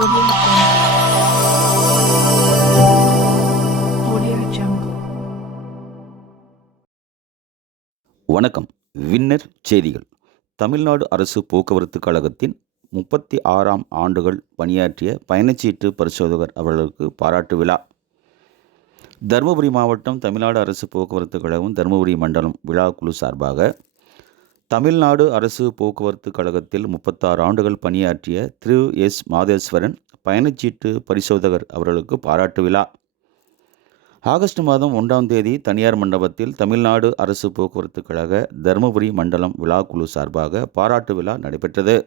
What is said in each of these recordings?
Audio Jungle. வணக்கம். Winner செய்திகள். தமிழ்நாடு அரசு போக்குவரத்து கழகத்தின் 36ஆம் ஆண்டுகள் பணியாற்றிய பயணச்சீட்டு பரிசோதகர் அவர்களுக்கு பாராட்டு விழா. தருமபுரி மாவட்டம் தமிழ்நாடு அரசு போக்குவரத்து கழகம் தருமபுரி மண்டலம் விழா குழு சார்பாக தமிழ்நாடு அரசு போக்குவரத்து கழகத்தில் 36 ஆண்டுகள் பணியாற்றிய திரு எஸ். மாதேஸ்வரன் பயணச்சீட்டு பரிசோதகர் அவர்களுக்கு பாராட்டு விழா ஆகஸ்ட் மாதம் 1ஆம் தேதி தனியார் மண்டபத்தில் தமிழ்நாடு அரசு போக்குவரத்து கழக தருமபுரி மண்டலம் விழா குழு சார்பாக பாராட்டு விழா நடைபெற்றது.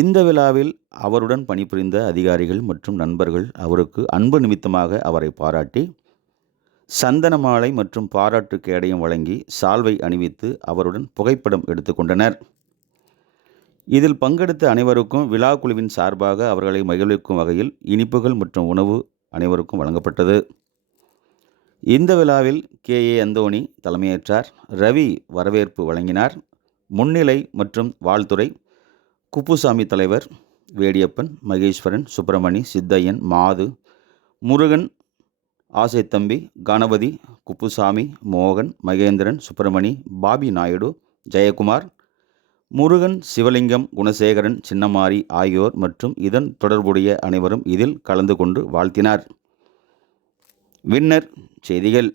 இந்த விழாவில் அவருடன் பணிபுரிந்த அதிகாரிகள் மற்றும் நண்பர்கள் அவருக்கு அன்பு நிமித்தமாக அவரை பாராட்டி சந்தன மாலை மற்றும் பாராட்டு கேடயம் வழங்கி சால்வை அணிவித்து அவருடன் புகைப்படம் எடுத்துக்கொண்டனர். இதில் பங்கெடுத்த அனைவருக்கும் விழா குழுவின் சார்பாக அவர்களை மகிழ்விக்கும் வகையில் இனிப்புகள் மற்றும் உணவு அனைவருக்கும் வழங்கப்பட்டது. இந்த விழாவில் கே.ஏ. அந்தோணி தலைமையேற்றார். ரவி வரவேற்பு வழங்கினார். முன்னிலை மற்றும் வாழ்த்துறை குப்புசாமி தலைவர், வேடியப்பன், மகேஸ்வரன், சுப்பிரமணி, சித்தையன், மாது, முருகன், ஆசைத்தம்பி, கணபதி, குப்புசாமி, மோகன், மகேந்திரன், சுப்பிரமணி, பாபி நாயுடு, ஜெயக்குமார், முருகன், சிவலிங்கம், குணசேகரன், சின்னமாரி ஆகியோர் மற்றும் இதன் தொடர்புடைய அனைவரும் இதில் கலந்து கொண்டு வாழ்த்தினார். வின்னர் செய்திகள்.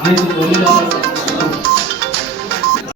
அனைத்து தொழிலாளர்கள்